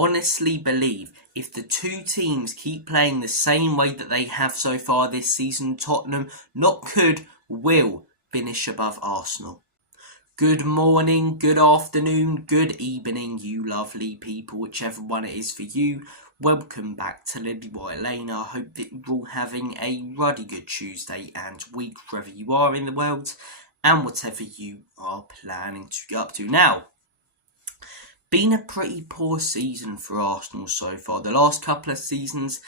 honestly believe if the two teams keep playing the same way that they have so far this season, Tottenham will finish above Arsenal. Good morning, good afternoon, good evening, you lovely people, whichever one it is for you. Welcome back to Lilywhite Lane. I hope that you're all having a ruddy good Tuesday and week wherever you are in the world and whatever you are planning to get up to. Now, been a pretty poor season for Arsenal so far. The last couple of seasons,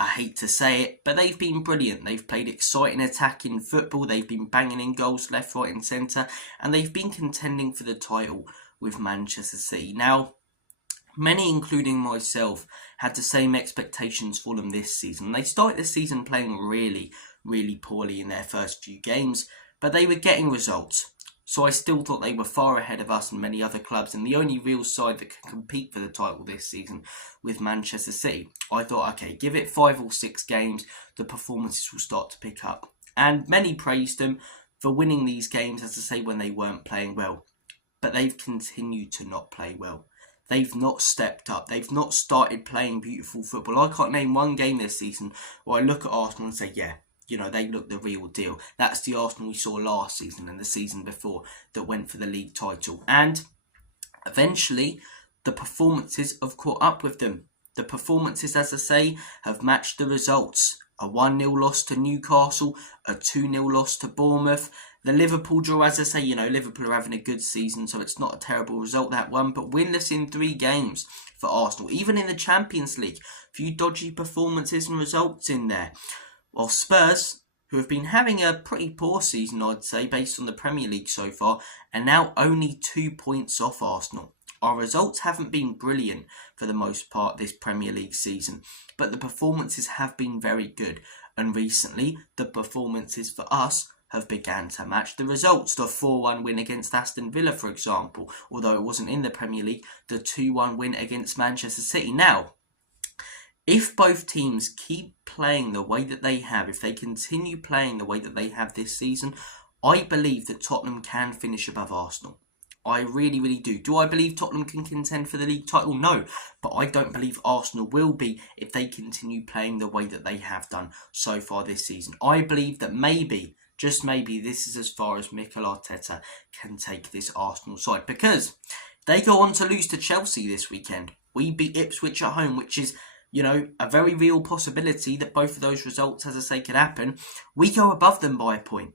I hate to say it, but they've been brilliant. They've played exciting attacking football. They've been banging in goals left, right and centre. And they've been contending for the title with Manchester City. Now, many, including myself, had the same expectations for them this season. They started the season playing really, really poorly in their first few games, but they were getting results. So I still thought they were far ahead of us and many other clubs, and the only real side that can compete for the title this season with Manchester City. I thought, okay, give it 5 or 6 games, the performances will start to pick up. And many praised them for winning these games, as I say, when they weren't playing well. But they've continued to not play well. They've not stepped up. They've not started playing beautiful football. I can't name one game this season where I look at Arsenal and say, yeah, you know, they look the real deal. That's the Arsenal we saw last season and the season before that went for the league title. And eventually, the performances have caught up with them. The performances, as I say, have matched the results. A 1-0 loss to Newcastle, a 2-0 loss to Bournemouth. The Liverpool draw, as I say, you know, Liverpool are having a good season, so it's not a terrible result, that one. But winless in 3 games for Arsenal. Even in the Champions League, a few dodgy performances and results in there. While Spurs, who have been having a pretty poor season, I'd say, based on the Premier League so far, are now only 2 points off Arsenal. Our results haven't been brilliant for the most part this Premier League season, but the performances have been very good. And recently, the performances for us have began to match the results. The 4-1 win against Aston Villa, for example, although it wasn't in the Premier League, the 2-1 win against Manchester City. Now, if both teams keep playing the way that they have, if they continue playing the way that they have this season, I believe that Tottenham can finish above Arsenal. I really, really do. Do I believe Tottenham can contend for the league title? No. But I don't believe Arsenal will be if they continue playing the way that they have done so far this season. I believe that maybe, just maybe, this is as far as Mikel Arteta can take this Arsenal side. Because they go on to lose to Chelsea this weekend. We beat Ipswich at home, which is, you know, a very real possibility that both of those results, as I say, could happen. We go above them by a point.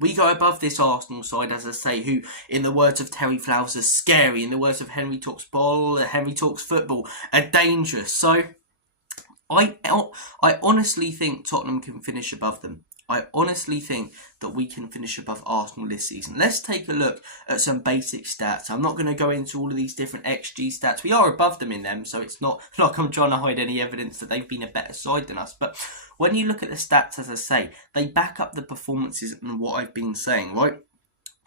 We go above this Arsenal side, as I say, who, in the words of Terry Flowers, are scary. In the words of Henry Talks Ball, Henry Talks Football, are dangerous. So, I honestly think Tottenham can finish above them. I honestly think that we can finish above Arsenal this season. Let's take a look at some basic stats. I'm not going to go into all of these different XG stats. We are above them in them, so it's not like I'm trying to hide any evidence that they've been a better side than us. But when you look at the stats, as I say, they back up the performances and what I've been saying, right?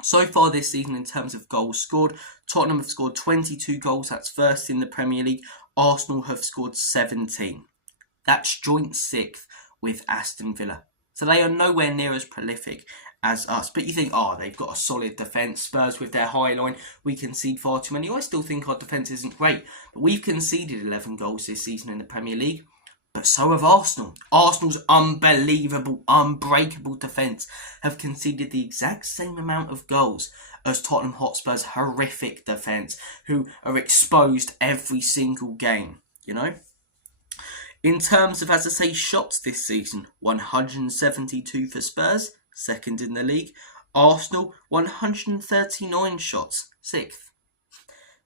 So far this season, in terms of goals scored, Tottenham have scored 22 goals. That's first in the Premier League. Arsenal have scored 17. That's joint 6th with Aston Villa. So they are nowhere near as prolific as us. But you think, they've got a solid defence. Spurs with their high line, we concede far too many. I still think our defence isn't great. But we've conceded 11 goals this season in the Premier League. But so have Arsenal. Arsenal's unbelievable, unbreakable defence have conceded the exact same amount of goals as Tottenham Hotspur's horrific defence, who are exposed every single game, you know? In terms of, as I say, shots this season, 172 for Spurs, 2nd in the league. Arsenal, 139 shots, 6th.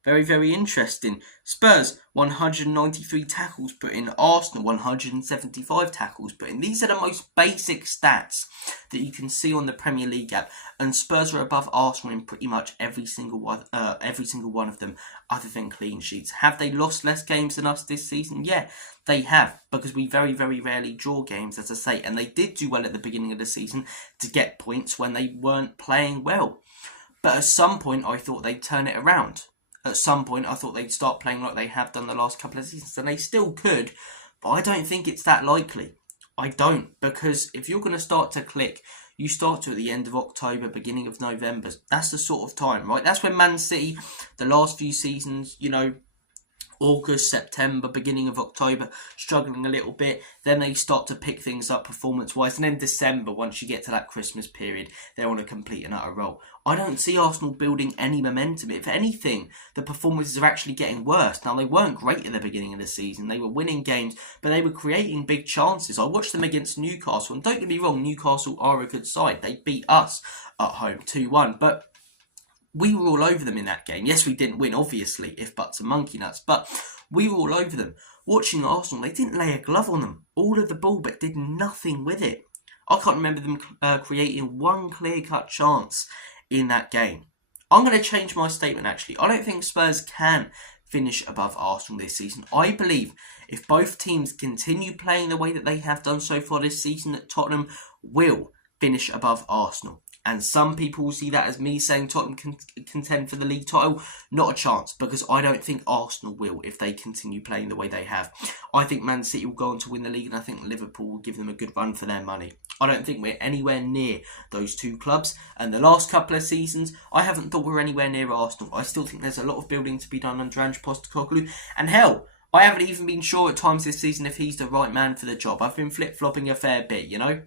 Very, very interesting. Spurs, 193 tackles put in. Arsenal, 175 tackles put in. These are the most basic stats that you can see on the Premier League app. And Spurs are above Arsenal in pretty much every single one of them, other than clean sheets. Have they lost less games than us this season? Yeah, they have, because we very, very rarely draw games, as I say. And they did do well at the beginning of the season to get points when they weren't playing well. But at some point, I thought they'd turn it around. At some point, I thought they'd start playing like they have done the last couple of seasons, and they still could, but I don't think it's that likely. I don't, because if you're going to start to click, you start to at the end of October, beginning of November. That's the sort of time, right? That's when Man City, the last few seasons, you know, August, September, beginning of October, struggling a little bit. Then they start to pick things up performance-wise. And then December, once you get to that Christmas period, they're on a complete and utter roll. I don't see Arsenal building any momentum. If anything, the performances are actually getting worse. Now, they weren't great at the beginning of the season. They were winning games, but they were creating big chances. I watched them against Newcastle, and don't get me wrong, Newcastle are a good side. They beat us at home 2-1, but we were all over them in that game. Yes, we didn't win, obviously, if buts and monkey nuts, but we were all over them. Watching Arsenal, they didn't lay a glove on them. All of the ball, but did nothing with it. I can't remember them creating one clear-cut chance in that game. I'm going to change my statement, actually. I don't think Spurs can finish above Arsenal this season. I believe if both teams continue playing the way that they have done so far this season, that Tottenham will finish above Arsenal. And some people will see that as me saying Tottenham can contend for the league title. Not a chance, because I don't think Arsenal will if they continue playing the way they have. I think Man City will go on to win the league, and I think Liverpool will give them a good run for their money. I don't think we're anywhere near those two clubs. And the last couple of seasons, I haven't thought we're anywhere near Arsenal. I still think there's a lot of building to be done under Ange Postecoglou. And hell, I haven't even been sure at times this season if he's the right man for the job. I've been flip-flopping a fair bit, you know.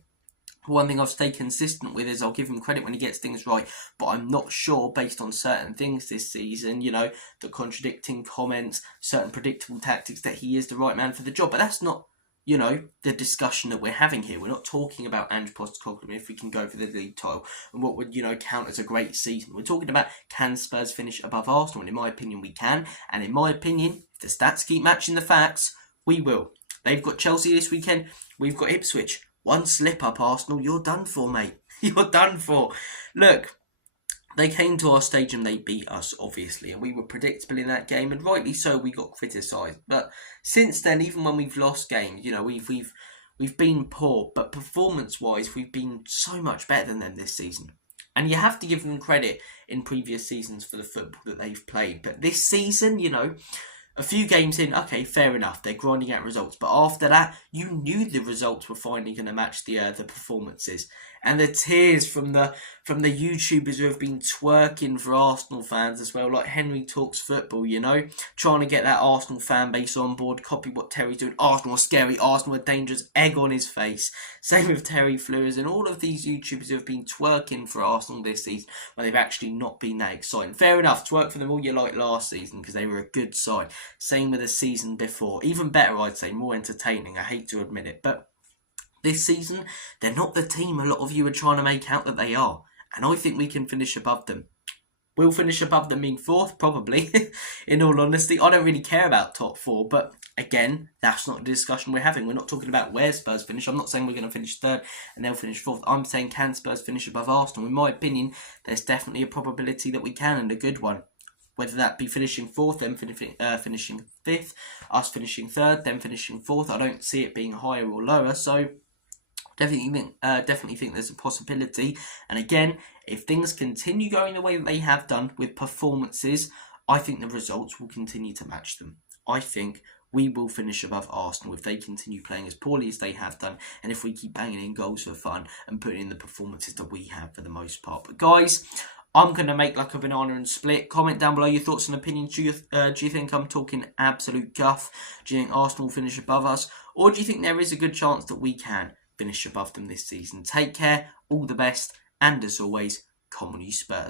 One thing I've stayed consistent with is I'll give him credit when he gets things right, but I'm not sure based on certain things this season, you know, the contradicting comments, certain predictable tactics, that he is the right man for the job. But that's not, you know, the discussion that we're having here. We're not talking about Ange Postecoglou if we can go for the league title and what would, you know, count as a great season. We're talking about, can Spurs finish above Arsenal? And in my opinion, we can. And in my opinion, if the stats keep matching the facts, we will. They've got Chelsea this weekend. We've got Ipswich. One slip up, Arsenal, you're done for, mate. You're done for. Look, they came to our stadium, they beat us, obviously, and we were predictable in that game, and rightly so, we got criticised. But since then, even when we've lost games, you know, we've been poor, but performance-wise, we've been so much better than them this season. And you have to give them credit in previous seasons for the football that they've played. But this season, you know, a few games in, okay, fair enough, they're grinding out results. But after that, you knew the results were finally going to match the performances. And the tears from the YouTubers who have been twerking for Arsenal fans as well, like Henry Talks Football, you know, trying to get that Arsenal fan base on board, copy what Terry's doing. Arsenal are scary, Arsenal are dangerous, egg on his face. Same with Terry Fleurs and all of these YouTubers who have been twerking for Arsenal this season when they've actually not been that exciting. Fair enough, twerk for them all you like last season because they were a good side. Same with the season before. Even better, I'd say, more entertaining. I hate to admit it, but this season, they're not the team a lot of you are trying to make out that they are. And I think we can finish above them. We'll finish above them in fourth, probably, in all honesty. I don't really care about top four, but again, that's not a discussion we're having. We're not talking about where Spurs finish. I'm not saying we're going to finish third and they'll finish fourth. I'm saying, can Spurs finish above Arsenal? In my opinion, there's definitely a probability that we can, and a good one. Whether that be finishing fourth, then finishing fifth, us finishing third, then finishing fourth. I don't see it being higher or lower, so definitely think there's a possibility. And again, if things continue going the way that they have done with performances, I think the results will continue to match them. I think we will finish above Arsenal if they continue playing as poorly as they have done, and if we keep banging in goals for fun and putting in the performances that we have for the most part. But guys, I'm going to make like a banana and split. Comment down below your thoughts and opinions. Do you think I'm talking absolute guff? Do you think Arsenal will finish above us? Or do you think there is a good chance that we can finish above them this season? Take care, all the best, and as always, come on you Spurs.